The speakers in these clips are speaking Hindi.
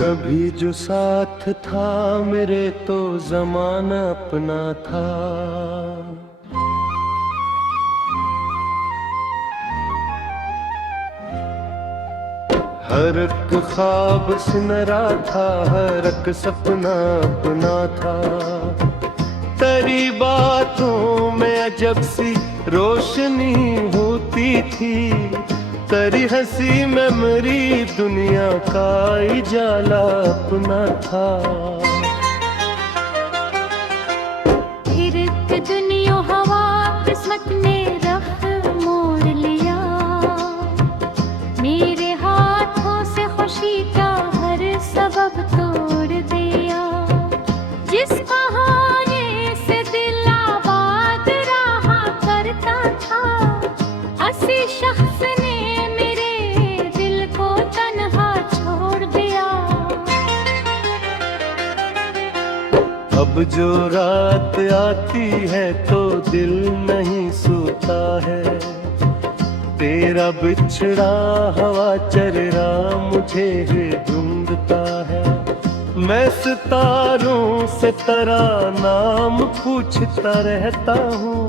कभी जो साथ था मेरे तो जमाना अपना था। हर एक ख्वाब सिनरा था, हर एक सपना अपना था। तेरी बातों में अजब सी रोशनी होती थी, तेरी हंसी मेमोरी दुनिया का उजाला अपना था। फिर एक दुनिया हवा किस्मत ने रख मोड़ लिया, मेरे हाथों से खुशी का हर सबब तोड़ दिया। जिस बहाने से दिल आबाद रहा करता था, हंसी शख्स ने मेरे दिल को तन्हा छोड़ दिया। अब जो रात आती है तो दिल नहीं सोता है, तेरा बिछड़ा हवा चररा मुझे ढूंढता है। मैं सितारों से तेरा नाम पूछता रहता हूँ,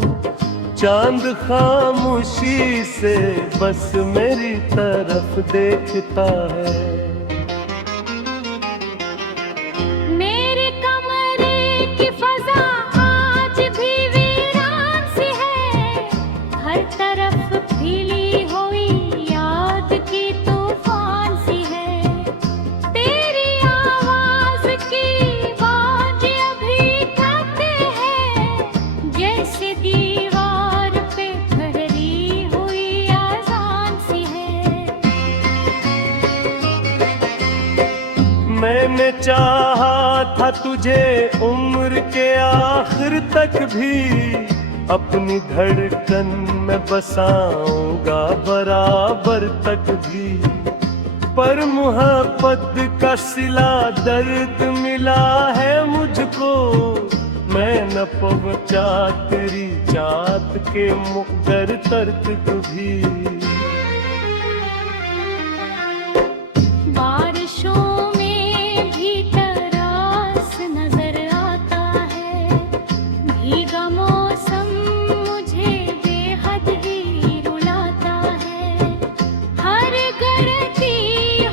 चांद खामोशी से बस मेरी तरफ देखता है। मेरे कमरे की फजा आज भी वीरान सी है, हर तरफ फैली हुई याद की तूफान सी है। तेरी आवाज की बाज अभी गाते हैं, जैसे दीवार पे ठहरी हुई आजान सी है। मैंने चाहा था तुझे उम्र के आखिर तक भी, अपनी धड़कन में बसाऊंगा बराबर तक भी। पर मोहब्बत का सिला दर्द मिला है मुझको, मैं न पहुंचा तेरी चाहत के मुक़द्दर तक भी। बारिशों में भी तरास नजर आता है, भीगा मौसम मुझे बेहद ही रुलाता है। हर गिरती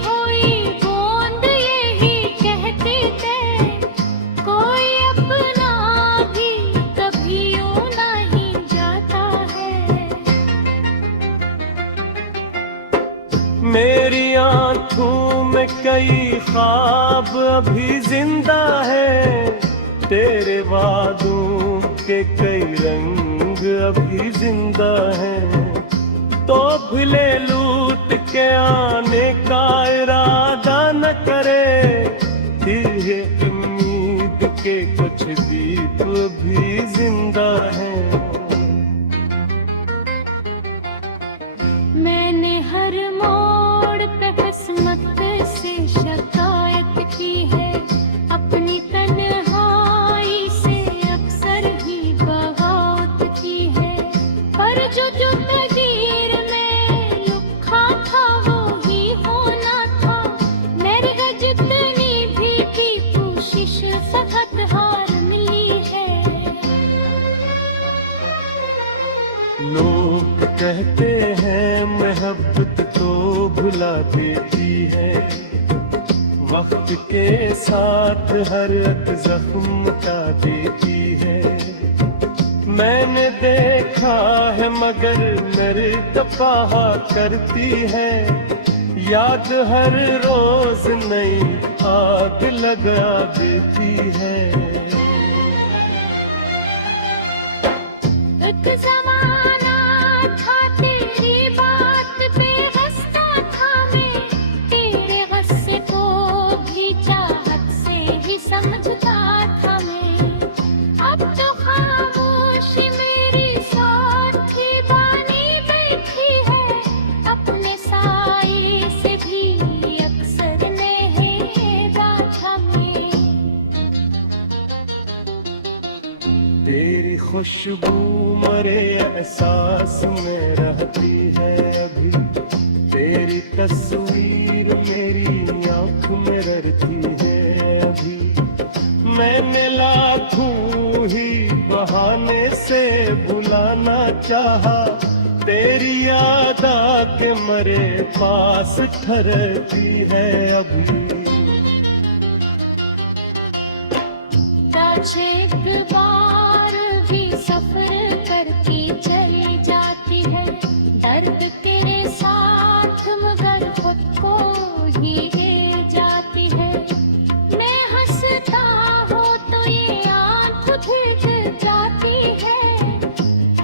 हुई बूंद यही कहती है, कोई अपना भी कभी यूं नहीं जाता है। मेरी आंखों में कई ख्वाब अभी जिंदा है, तेरे वादों के कई रंग अभी जिंदा हैं। तो भूले लूट के आने का इरादा न करे, ये उम्मीद के कुछ दीप भी जिंदा हैं। मैंने हर मोड़ पे किस्मत से शिकायत की है, अपनी तन्हाई से अक्सर ही बगावत की है। पर जो तकदीर में लिखा था वो ही होना था, मेरी जितनी भी की कोशिश सखत हार मिली है। लोग कहते हैं मोहब्बत तो भुला देती है, वक्त के साथ हर एक जख्म मिटा देती है। मैंने देखा है मगर मेरे दफा करती है, याद हर रोज नई आग लगा देती है। एक ज़माना था तेरी बात पे हंसता था मैं, तेरे गुस्से को भी चाहत से ही समझता था मैं। अब तो खामोशी मेरी साथी बनी बैठी है, अपने साए से भी अक्सर नहेगा था मैं। तेरी खुशबू मरे एहसास में रहती है अभी, तेरी तस्वीर मेरी आँख में रड़ती मैंने लाखों ही बहाने से भुलाना चाहा, तेरी याद आके मरे पास ठहरती है अभी। काश एक बार भी सफर करके चली जाती है, दर्द तेरे साथ मगर खुद को ही ले जाती है। मैं हंसता हूँ तो ये आंख भीग जाती है,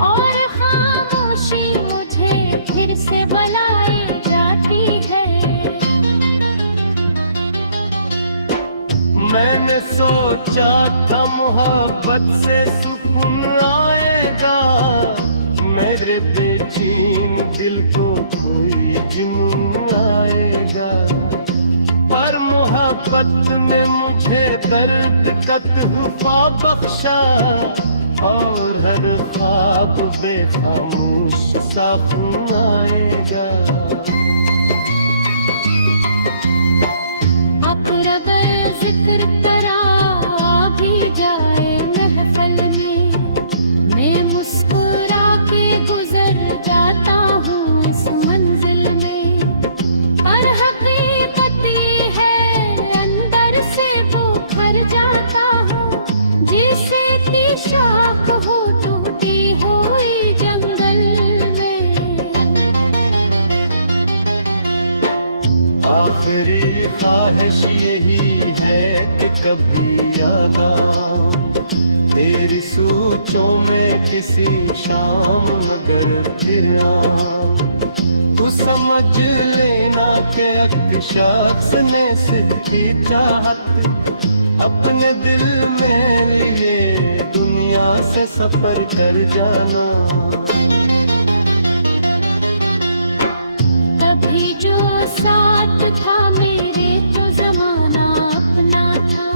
और खामोशी मुझे फिर से बुलाए जाती है। मैंने सोचा था मोहब्बत से सुकून आएगा, मेरे बेचैन दिल को कोई जुनून आएगा। पर मोहब्बत में मुझे दर्द का तोहफा बख्शा, और हर ख्वाब बेखामोश सा खून आएगा। अब रब जिक्र करा भी जाए महफल में, मैं मुस्कुरा के गुजर जाता हूँ इस मंजिल में। पर हकीकत ये है अंदर से वो भर जाता हूँ, जिसे शाख हो टूटी हुई जंगल में। आखिरी ख्वाहिश यही है कि कभी याद आऊं तेरी सोचों में किसी शाम मगर फिर आऊं। तू समझ लेना कि एक शख्स ने सिद्धि चाहत अपने दिल में लिए दुनिया से सफर कर जाना। कभी जो साथ था मेरे तो जमाना अपना था,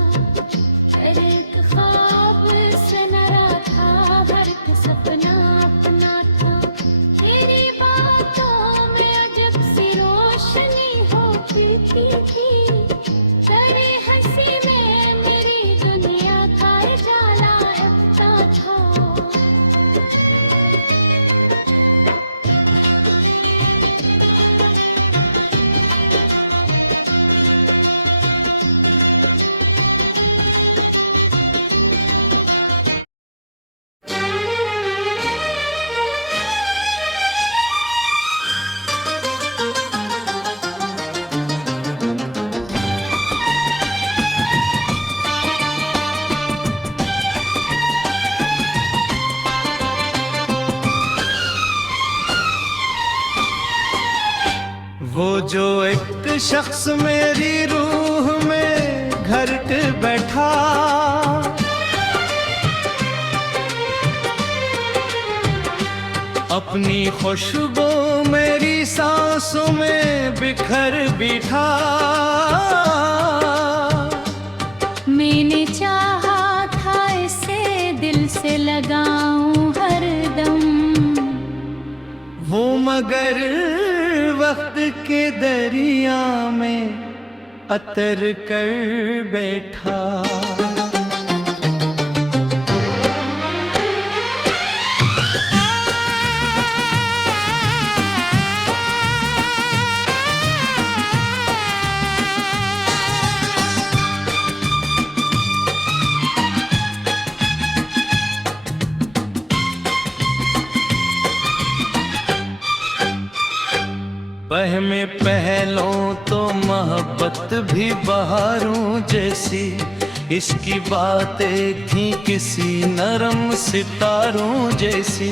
हर एक ख्वाब से नरा था, हर एक सपना अपना था। तेरी बातों में अजब सी रोशनी होती थी, तेरी हंसी में मेरी दुनिया का उजाला अपना था। वो जो एक शख्स मेरी रूह में घर के बैठा, अपनी खुशबू मेरी सांसों में बिखर बिठा। मैंने चाहा था इसे दिल से लगाऊं हरदम, वो मगर वक्त के दरिया में अतर कर बैठा। बहमे पहलों तो मोहब्बत भी बहारों जैसी, इसकी बातें थी किसी नरम सितारों जैसी।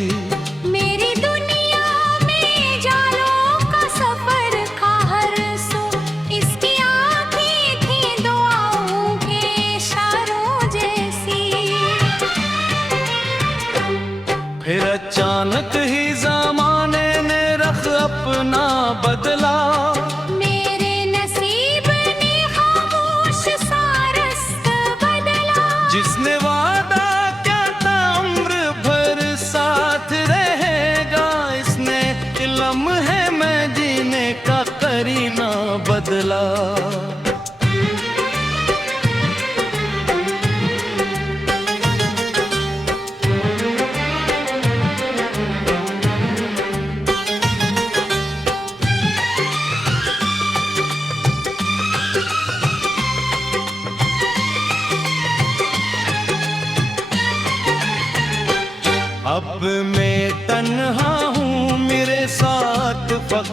मेरी दुनिया में जालों का सफर था हर सो, इसकी आँखें थी दुआओं के इशारों जैसी। फिर अचानक ही ज़माने ने रख अपना बदला, मेरे नसीब ने खामोश सा रास्ता बदला। जिसने वादा क्या था उम्र भर साथ रहेगा, इसने लम्हे में जीने का करीना बदला।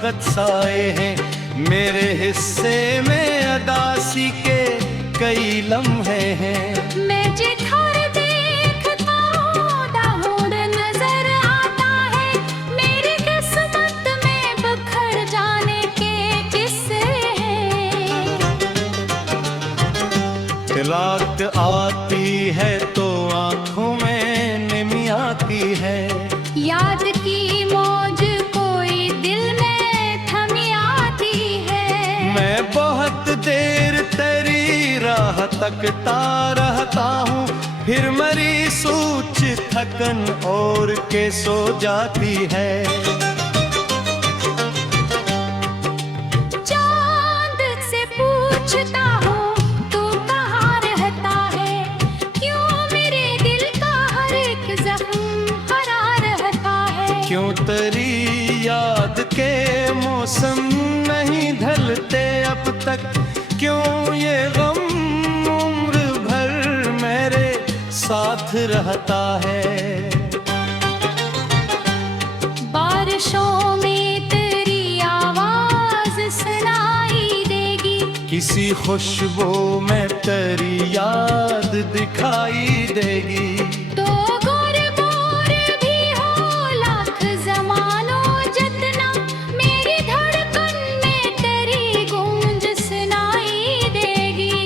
सख्त साए हैं। मेरे हिस्से में अदासी के कई लम्हे हैं। मैं जिधर देखता हूँ दाऊद नजर आता है। मेरी किस्मत में बिखर जाने के किस्से हैं। रात आती है तो आंखों में निमी आती है। याद की मौज कोई दिल में थमी आती है। मैं बहुत देर तेरी राह तकता रहता हूँ, फिर मरी सोच थकन और के सो जाती है। चांद से पूछता हूँ तू कहाँ रहता है। क्यों मेरे दिल का हर एक जख्म हरा रहता है। क्यों तेरी याद के मौसम नहीं ढलते अब तक। क्यों ये गम उम्र भर मेरे साथ रहता है। बारिशों में तेरी आवाज सुनाई देगी। किसी खुशबू में तेरी याद दिखाई देगी। तो गोर बोर भी हो लाख जमानों जितना, मेरी धड़कन में तेरी गूंज सुनाई देगी।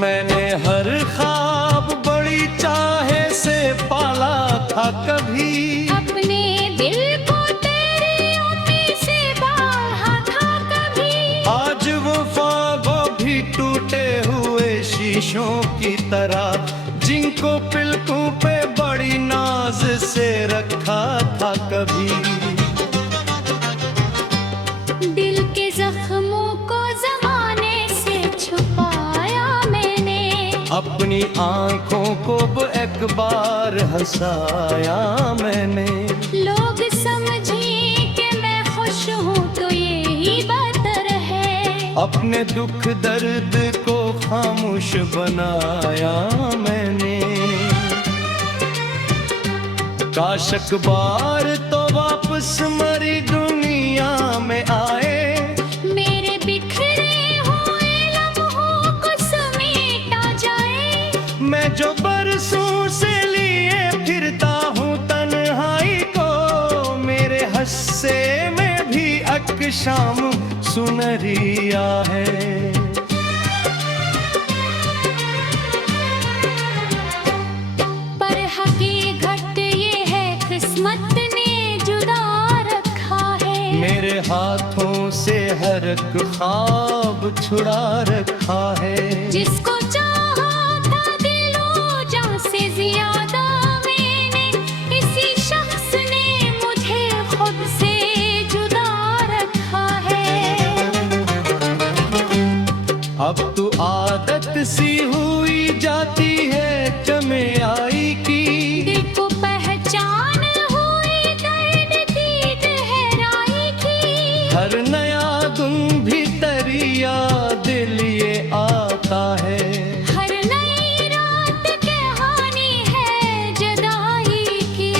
मैंने हर ख्वाब बड़ी चाहे से पाला था कभी। अपने दिल को तेरी उम्मीद से बांधा था कभी। आज वो ख्वाबों भी टूटे हुए शीशों की तरह, जिनको पिलकों पे बड़ी नाज से रखा था कभी। दिल के जख्मों को जमाने से छुपाया मैंने। अपनी आंखों को एक बार हंसाया मैंने। लोग समझे कि मैं खुश हूँ तो यही बेहतर है। अपने दुख दर्द को खामोश बनाया मैंने। काश अखबार तो वापस मरी दुनिया में आए। मेरे बिखरे हुए लम्हों को समेटा जाए। मैं जो बरसों से लिए फिरता हूँ तन्हाई को, मेरे हस्से में भी अकशाम सुनहरिया है। पर हकीकत ये है किस्मत ने जुदा रखा है। मेरे हाथों से हर एक ख्वाब छुड़ा रखा है। जिसको चाहा था दिलो जान से ज्यादा मैंने, इसी शख्स ने मुझे खुद से जुदा रखा है। अब तो आदत सी हुई जाती है चमेयाई की। दिल को पहचान हुई दर्द की गहराई की। हर नया दिन भी तेरी याद लिए आता है। हर नई रात कहानी है जुदाई की।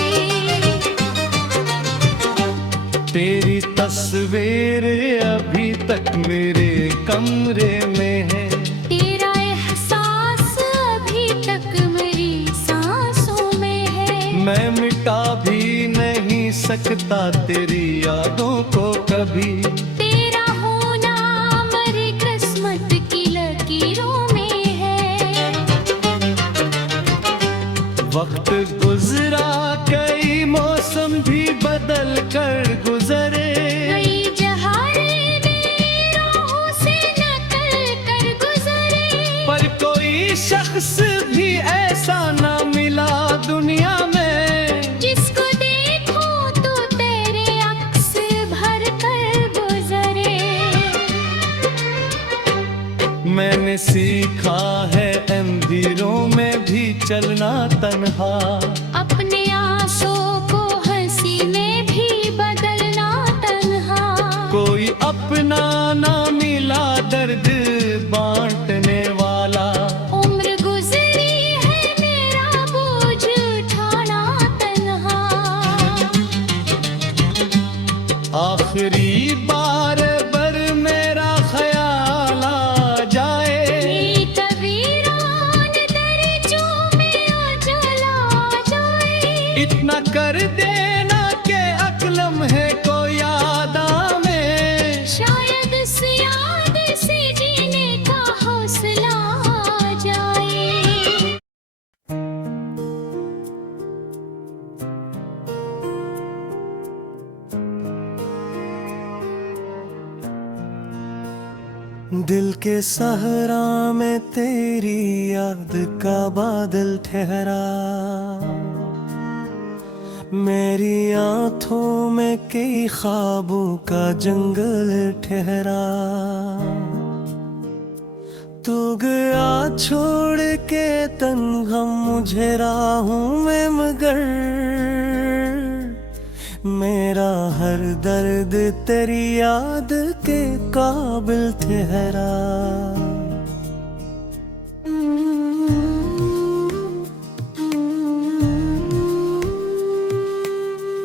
तेरी तस्वीर अभी तक मेरे कमरे में है। तेरा एहसास अभी तक मेरी सांसों में है। मैं मिटा भी नहीं सकता तेरी यादों को कभी। तेरा होना मेरी किस्मत की लकीरों में है। वक्त गुजरा कई मौसम भी बदल कर गुजरे। कई जहारे मेरी राहों से निकल कर गुजरे। पर कोई शख्स भी ऐसा ना मिला दुनिया में, जिसको देखो तो तेरे अक्स भर कर गुजरे। मैंने सीखा है अंधेरों में भी चलना तन्हा। अपने आंसू को हंसी में भी बदलना तन्हा। कोई अपना ना मिला दर्द बांटने वाला। उम्र गुजरी है मेरा बोझ उठाना तन्हा। आखिरी बार बर मेरा ख्याल आ जाए, ये तवीरान दर्जों में उजला जाए। इतना कर देना के अकलम है को याद में, शायद इस याद से जीने का हौसला आ जाए। दिल के सहरा में तेरी याद का बादल ठहरा, मेरी आंखों में कई ख्वाबों का जंगल ठहरा। तू गया छोड़ के तन्हा मुझे राहों में, मगर मेरा हर दर्द तेरी याद के काबिल ठहरा।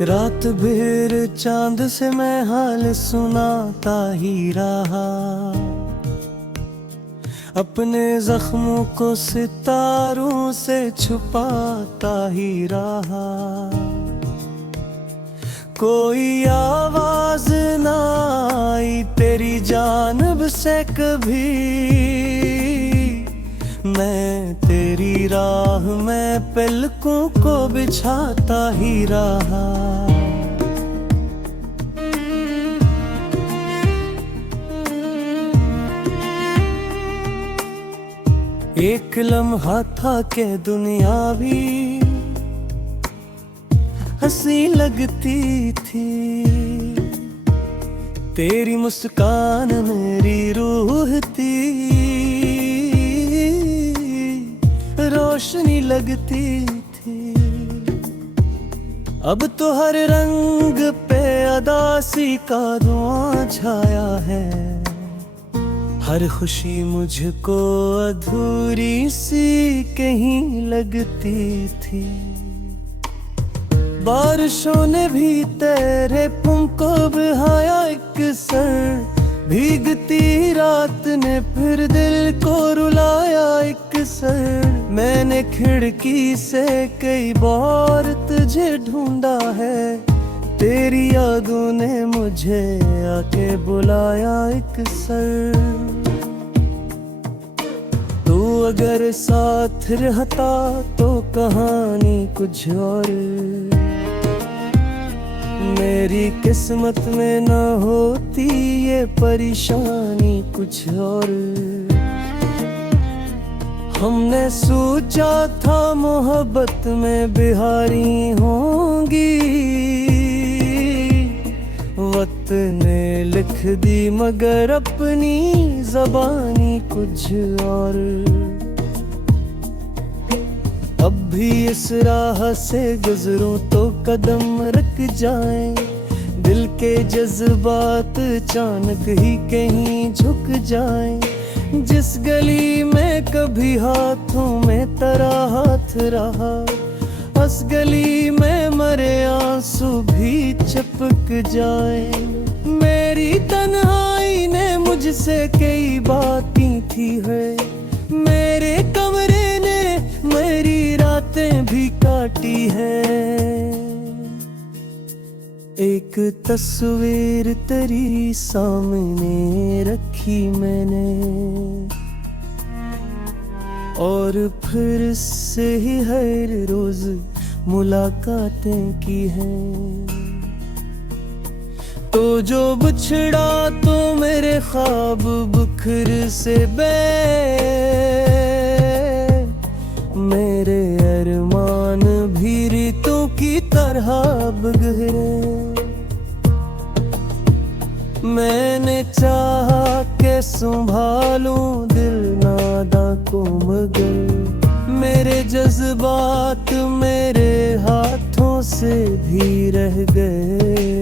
रात भर चांद से मैं हाल सुनाता ही रहा, अपने जख्मों को सितारों से छुपाता ही रहा। कोई आवाज ना आई तेरी जानब से कभी, मैं तेरी राह में पलकों को बिछाता ही रहा। एक लम्हा था के दुनिया भी हंसी लगती थी, तेरी मुस्कान मेरी रूह थी, रोशनी लगती थी। अब तो हर रंग पे अदासी का धुआं छाया है, हर खुशी मुझको अधूरी सी कहीं लगती थी। बारिशों ने भी तेरे पुमको बहाया एक सर, भीगती रात ने फिर दिल को रुलाया एक सर। मैंने खिड़की से कई बार तुझे ढूंढा है, तेरी यादों ने मुझे आके बुलाया एक सर। तू अगर साथ रहता तो कहानी कुछ और, मेरी किस्मत में न होती ये परेशानी कुछ और। हमने सोचा था मोहब्बत में बिहारी होंगी, वक्त ने लिख दी मगर अपनी ज़बानी कुछ और। अब भी इस राह से गुजरूं तो कदम रख जाएं, दिल के जज्बात अचानक ही कहीं झुक जाएं। जिस गली में कभी हाथों में तेरा हाथ रहा, उस गली में मरे आंसू भी चिपक जाएं। मेरी तन्हाई ने मुझसे कई बातें थी है, मेरे कमरे ने मेरी रातें भी काटी है। एक तस्वीर तेरी सामने रखी मैंने, और फिर से ही हर रोज मुलाकातें की हैं। तो जो बिछड़ा तो मेरे ख्वाब बुखर से मेरे अरमान भी रीतों की तरह बगहरे। मैंने चाहा के संभालूं दिल नादा को, मगर मेरे जज्बात मेरे हाथों से भी रह गए।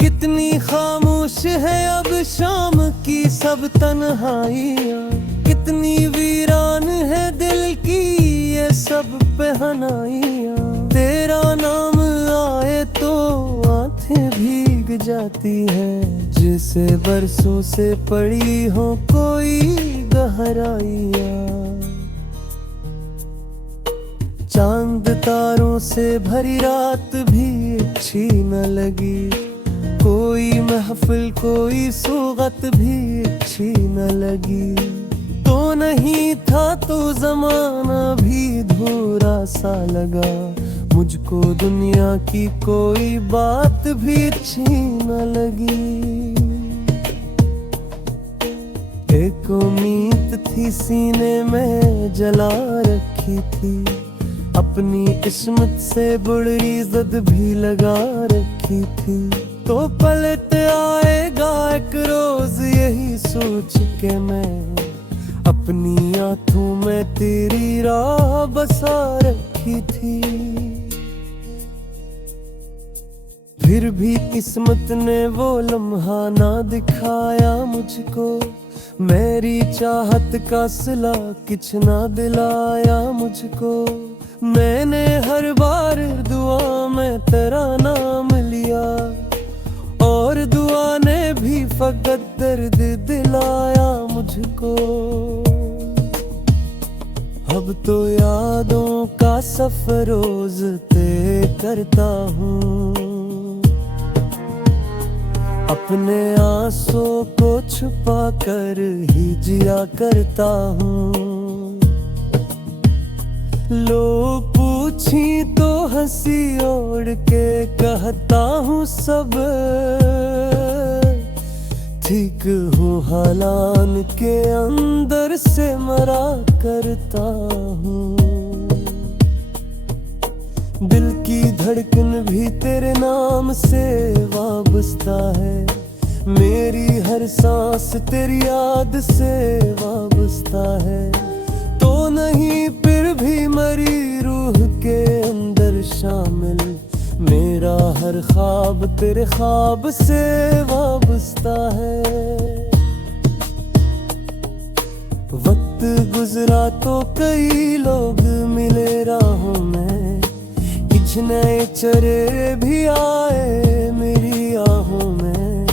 कितनी खामोश है अब शाम की सब तन्हाइयाँ, कितनी वीरान है दिल की ये सब पहनाइयाँ। तेरा नाम आए तो आंखें भीग लग जाती है, जिसे बरसों से पड़ी हो कोई गहराइयाँ। चांद तारों से भरी रात भी अच्छी न लगी, कोई महफिल कोई सोगत भी अच्छी न लगी। तो नहीं था तो जमाना भी धूरा सा लगा, मुझको दुनिया की कोई बात भी अच्छी न लगी। एक उम्मीद थी सीने में जला रखी थी, अपनी किस्मत से बुरी जद भी लगा रखी थी। तो पलट आएगा एक रोज यही सोच के मैं, अपनी आंखों में तेरी राह बसा रखी थी। फिर भी किस्मत ने वो लम्हा ना दिखाया मुझको, मेरी चाहत का सिला कुछ ना दिलाया मुझको। मैंने हर बार दुआ में तेरा नाम लिया, और दुआ ने भी फकत दर्द दिलाया मुझको। अब तो यादों का सफर रोज तय करता हूँ, अपने आंसू को छुपा कर ही जिया करता हूँ। लोग पूछी तो हंसी ओढ़ के कहता हूँ सब ठीक हूँ, हालान के अंदर से मरा करता हूँ। दिल की धड़कन भी तेरे नाम से वाबस्ता है, मेरी हर सांस तेरी याद से वाबस्ता है। तो नहीं फिर भी मरी रूह के अंदर शामिल, मेरा हर ख्वाब तेरे ख्वाब से वाबस्ता है। वक्त गुजरा तो कई लोग मिले राहों में, कुछ नए चेहरे भी आए मेरी आहों में,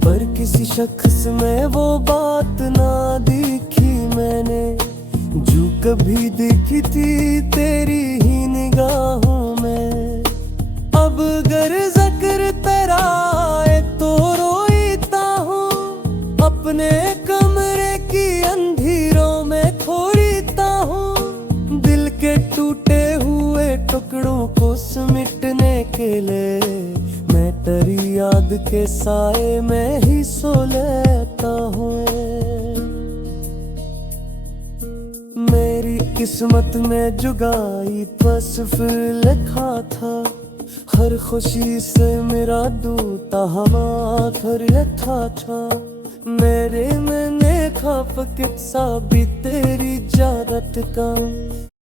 पर किसी शख्स में वो बात ना दिखी मैंने, जो कभी दिखी थी तेरी ही निगाहों में। अब अगर जिक्र तेरा आए तो रोईता हूँ, अपने कमरे की अंधेरों में खोरीता हूँ। दिल के टूटे हुए टुकड़ों को समेटने के लिए मैं तेरी याद के साए में ही सो लेता हूँ। मेरी किस्मत में जुगाई बस फिर लिखा था, हर खुशी से मेरा दूता हवा कर लिखा था। मेरे मैंने खा फकत सा भी तेरी जारत का।